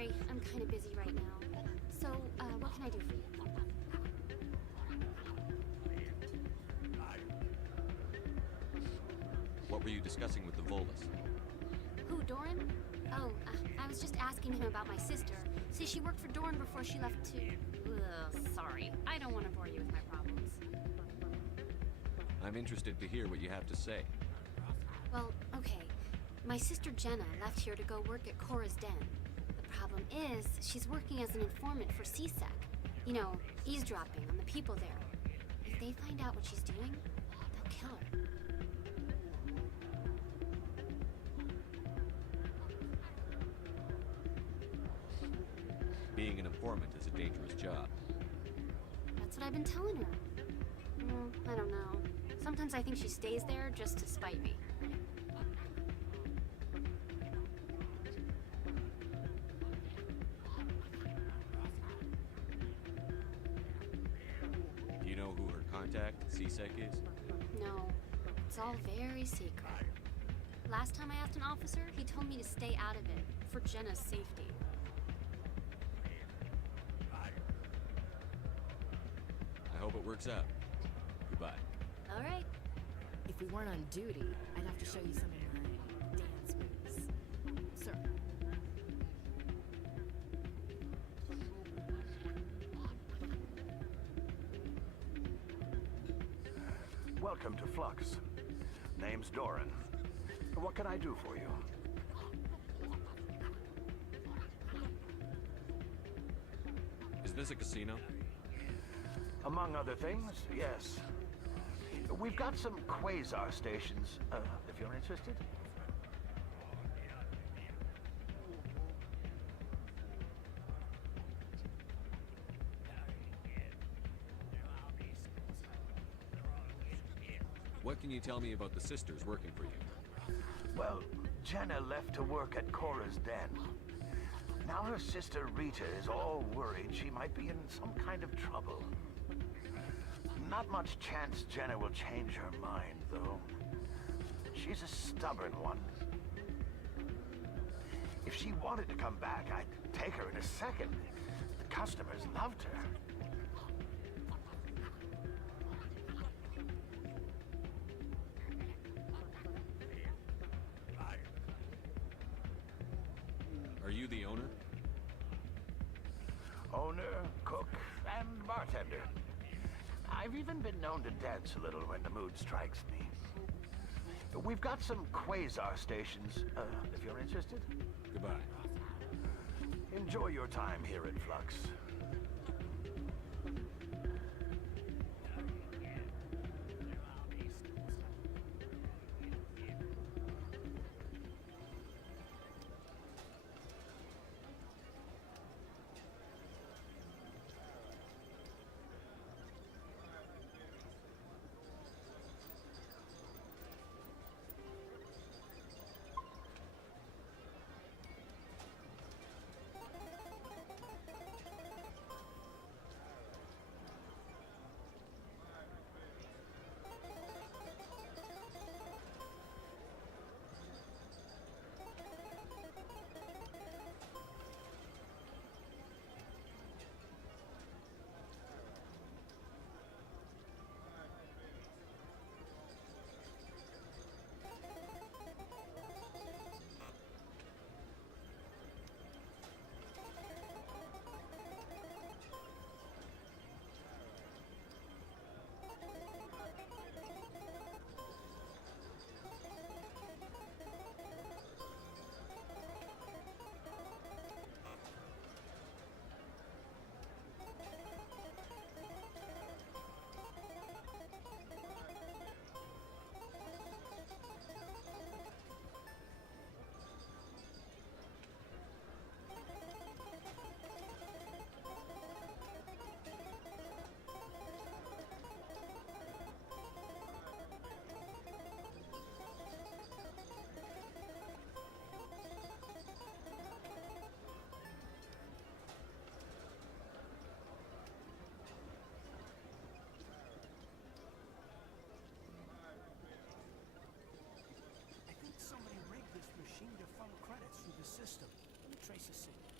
Sorry, I'm kind of busy right now. So, what can I do for you? What were you discussing with the Volus? Who, Doran? Oh, I was just asking him about my sister. See, she worked for Doran before she left to... Ugh, sorry. I don't want to bore you with my problems. I'm interested to hear what you have to say. Well, okay. My sister Jenna left here to go work at Cora's Den. The problem is, she's working as an informant for CSEC. You know, eavesdropping on the people there. If they find out what she's doing, they'll kill her. Being an informant is a dangerous job. That's what I've been telling her. I don't know. Sometimes I think she stays there just to spite me. Do you know who her contact at CSEC is? No, it's all very secret. Last time I asked an officer, he told me to stay out of it, for Jenna's safety. I hope it works out. Goodbye. All right. If we weren't on duty, I'd have to show you some of my dance moves. Sir. Welcome to Flux. Name's Doran. What can I do for you? Is this a casino? Among other things, yes. We've got some quasar stations, if you're interested. What can you tell me about the sisters working for you? Well, Jenna left to work at Cora's Den. Now her sister Rita is all worried she might be in some kind of trouble. Not much chance Jenna will change her mind, though. She's a stubborn one. If she wanted to come back, I'd take her in a second. The customers loved her. Are you the owner? Owner, cook, and bartender. I've even been known to dance a little when the mood strikes me. We've got some quasar stations, if you're interested. Goodbye. Enjoy your time here at Flux. Somebody rigged this machine to funnel credits through the system. Let me trace a signal.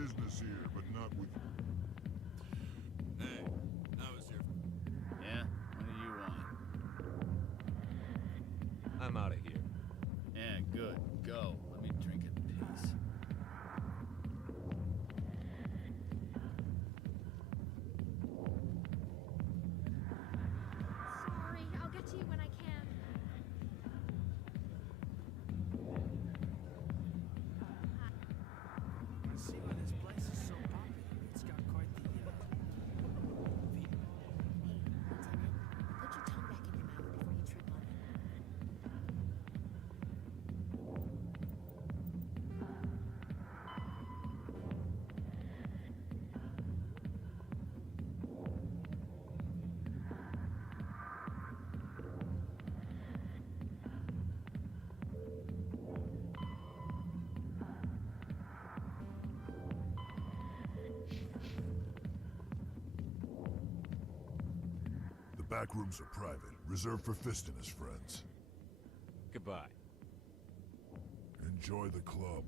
business here, but not with you. Hey, I was here. Yeah? What do you want? I'm out of here. Yeah, good. Go. Let me drink in peace. Sorry, I'll get to you when I can. I see why this place is so popular. It's got quite the Hey, Lieutenant, put your tongue back in your mouth before you trip on it. The back rooms are private, reserved for Fist and his friends. Goodbye. Enjoy the club.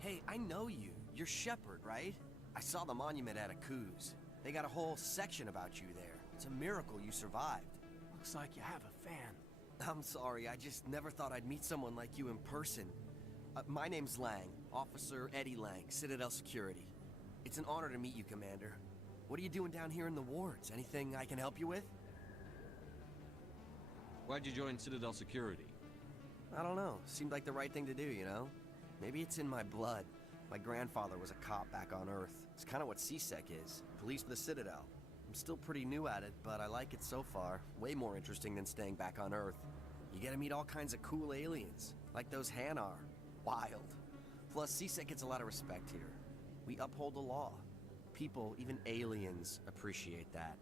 Hey, I know you. You're Shepard, right? I saw the monument at Akuz. They got a whole section about you there. It's a miracle you survived. Looks like you have a fan. I'm sorry, I just never thought I'd meet someone like you in person. My name's Lang, Officer Eddie Lang, Citadel Security. It's an honor to meet you, Commander. What are you doing down here in the wards? Anything I can help you with? Why'd you join Citadel Security? I don't know. Seemed like the right thing to do, you know? Maybe it's in my blood. My grandfather was a cop back on Earth. It's kind of what CSEC is. Police for the Citadel. I'm still pretty new at it, but I like it so far. Way more interesting than staying back on Earth. You get to meet all kinds of cool aliens, like those Hanar. Wild. Plus, CSEC gets a lot of respect here. We uphold the law. People, even aliens, appreciate that.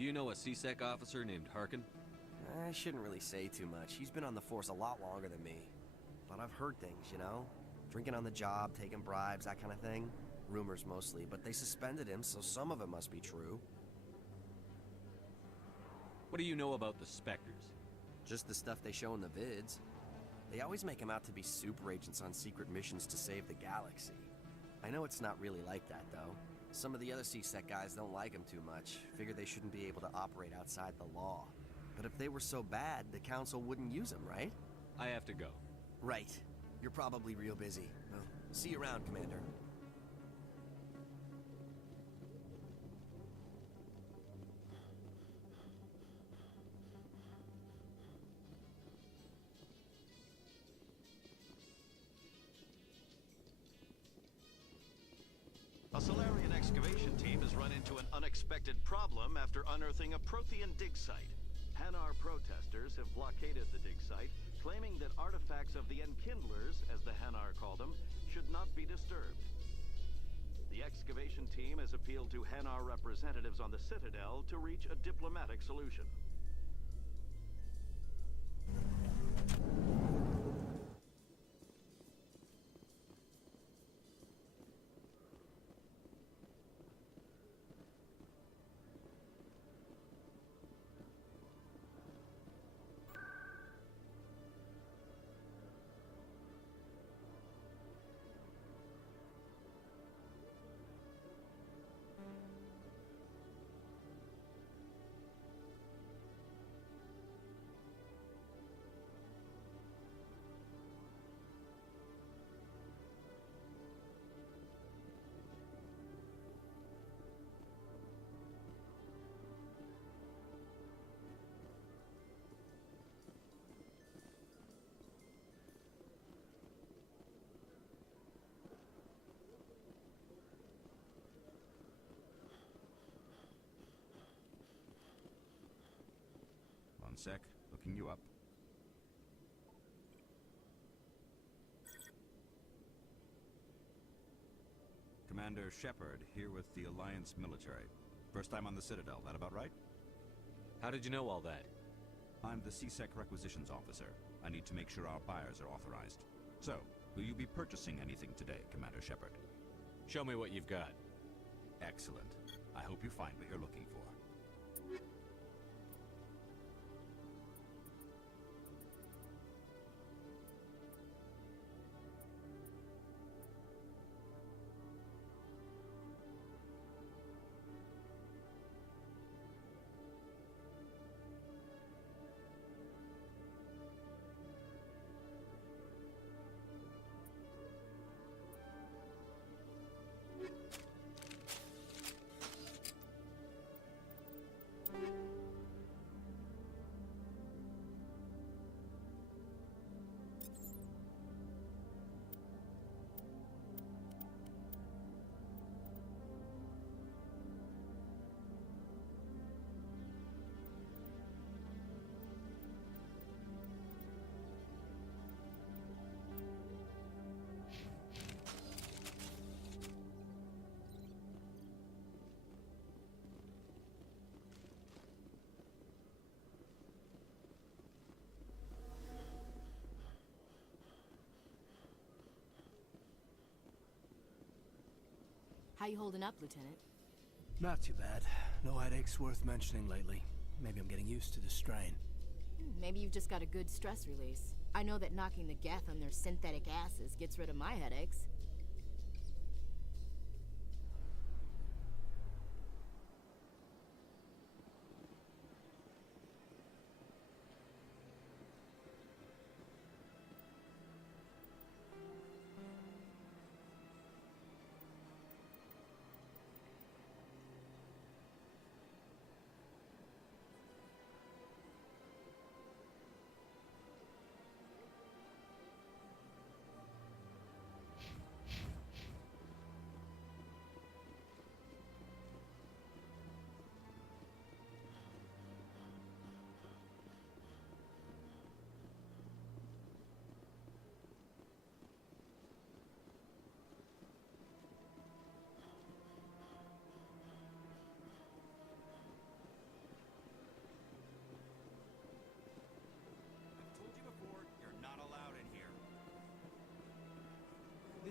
Do you know a CSEC officer named Harkin? I shouldn't really say too much. He's been on the force a lot longer than me. But I've heard things, you know? Drinking on the job, taking bribes, that kind of thing. Rumors mostly, but they suspended him, so some of it must be true. What do you know about the Spectres? Just the stuff they show in the vids. They always make him out to be super agents on secret missions to save the galaxy. I know it's not really like that, though. Some of the other CSEC guys don't like him too much. Figure they shouldn't be able to operate outside the law. But if they were so bad, the Council wouldn't use him, right? I have to go. Right. You're probably real busy. Well, see you around, Commander. A Solarian excavation team has run into an unexpected problem after unearthing a Prothean dig site. Hanar protesters have blockaded the dig site, claiming that artifacts of the Enkindlers, as the Hanar call them, should not be disturbed. The excavation team has appealed to Hanar representatives on the Citadel to reach a diplomatic solution. One sec, looking you up. Commander Shepard, here with the Alliance military. First time on the Citadel, that about right? How did you know all that? I'm the CSEC requisitions officer. I need to make sure our buyers are authorized. So, will you be purchasing anything today, Commander Shepard? Show me what you've got. Excellent. I hope you find what you're looking for. How you holding up, Lieutenant? Not too bad. No headaches worth mentioning lately. Maybe I'm getting used to the strain. Maybe you've just got a good stress release. I know that knocking the Geth on their synthetic asses gets rid of my headaches.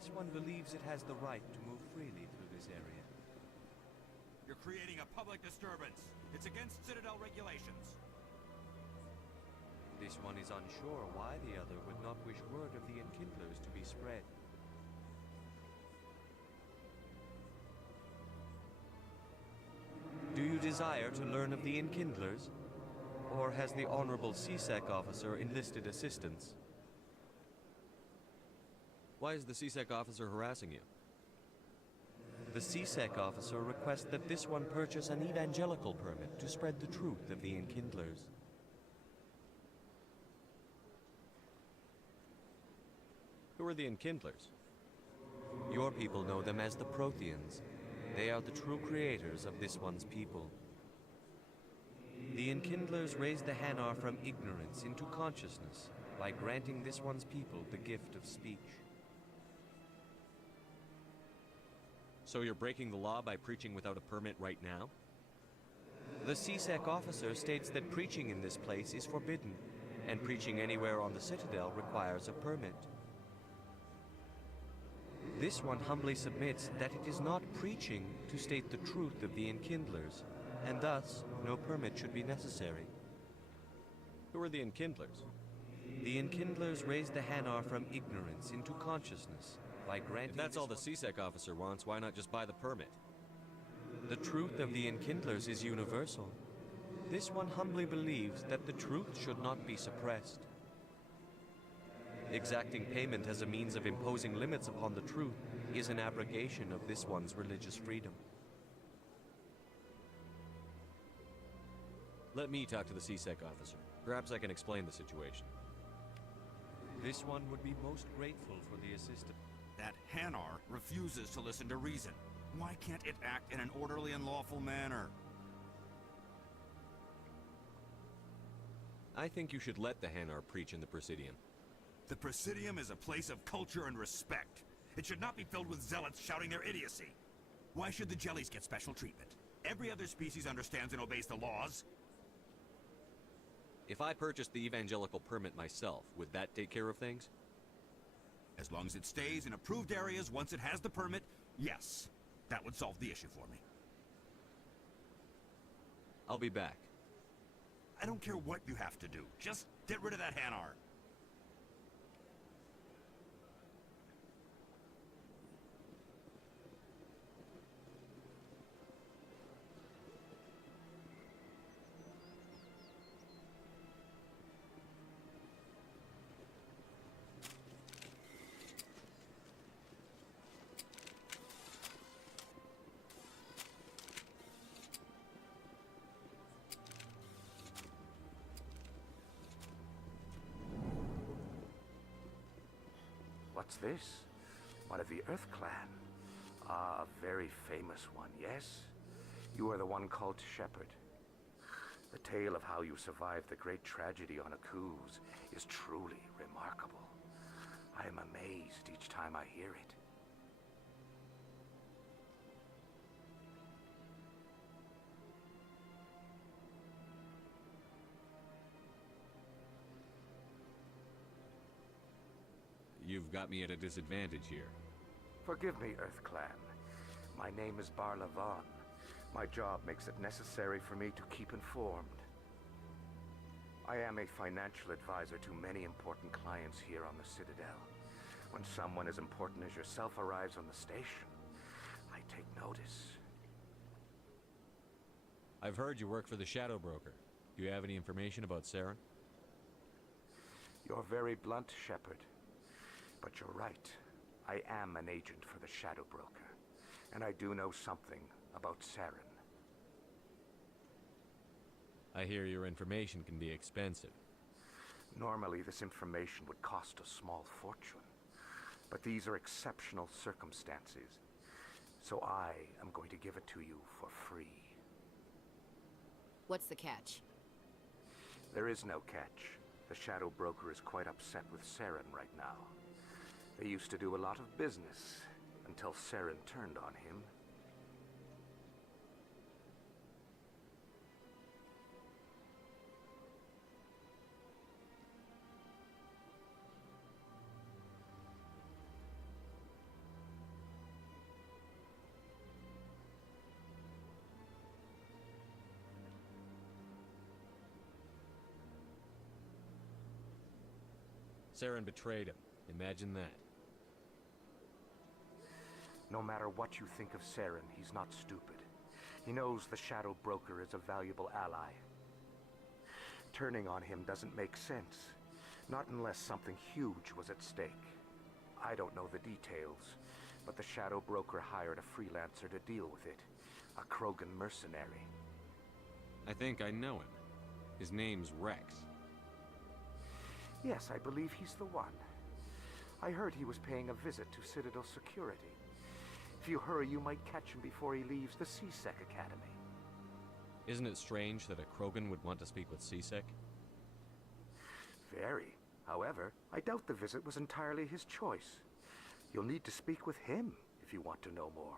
this one believes it has the right to move freely through this area. You're creating a public disturbance. It's against Citadel regulations. This one is unsure why the other would not wish word of the Enkindlers to be spread. Do you desire to learn of the Enkindlers? Or has the Honorable CSEC officer enlisted assistance? Why is the CSEC officer harassing you? The CSEC officer requests that this one purchase an evangelical permit to spread the truth of the Enkindlers. Who are the Enkindlers? Your people know them as the Protheans. They are the true creators of this one's people. The Enkindlers raised the Hanar from ignorance into consciousness by granting this one's people the gift of speech. So you're breaking the law by preaching without a permit right now? The CSEC officer states that preaching in this place is forbidden, and preaching anywhere on the Citadel requires a permit. This one humbly submits that it is not preaching to state the truth of the Enkindlers, and thus no permit should be necessary. Who are the Enkindlers? The Enkindlers raised the Hanar from ignorance into consciousness by granting... If that's all the CSEC officer wants, why not just buy the permit? The truth of the Enkindlers is universal. This one humbly believes that the truth should not be suppressed. Exacting payment as a means of imposing limits upon the truth is an abrogation of this one's religious freedom. Let me talk to the CSEC officer. Perhaps I can explain the situation. This one would be most grateful for the assistance. That Hanar refuses to listen to reason. Why can't it act in an orderly and lawful manner? I think you should let the Hanar preach in the Presidium. The Presidium is a place of culture and respect. It should not be filled with zealots shouting their idiocy. Why should the jellies get special treatment? Every other species understands and obeys the laws. If I purchased the evangelical permit myself, would that take care of things? As long as it stays in approved areas once it has the permit, yes. That would solve the issue for me. I'll be back. I don't care what you have to do. Just get rid of that Hanar. What's this? One of the Earth Clan. Ah, a very famous one, yes? You are the one called Shepard. The tale of how you survived the great tragedy on Akuz is truly remarkable. I am amazed each time I hear it. You've got me at a disadvantage here. Forgive me, Earth Clan. My name is Barla Vaughn. My job makes it necessary for me to keep informed. I am a financial advisor to many important clients here on the Citadel. When someone as important as yourself arrives on the station, I take notice. I've heard you work for the Shadow Broker. Do you have any information about Saren? You're very blunt, Shepard. But you're right. I am an agent for the Shadow Broker. And I do know something about Saren. I hear your information can be expensive. Normally, this information would cost a small fortune. But these are exceptional circumstances. So I am going to give it to you for free. What's the catch? There is no catch. The Shadow Broker is quite upset with Saren right now. They used to do a lot of business until Saren turned on him. Saren betrayed him. Imagine that. No matter what you think of Saren, he's not stupid. He knows the Shadow Broker is a valuable ally. Turning on him doesn't make sense. Not unless something huge was at stake. I don't know the details, but the Shadow Broker hired a freelancer to deal with it. A Krogan mercenary. I think I know him. His name's Rex. Yes, I believe he's the one. I heard he was paying a visit to Citadel Security. If you hurry, you might catch him before he leaves the C-Sec Academy. Isn't it strange that a Krogan would want to speak with C-Sec? Very. However, I doubt the visit was entirely his choice. You'll need to speak with him if you want to know more.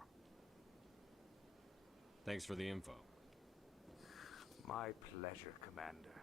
Thanks for the info. My pleasure, Commander.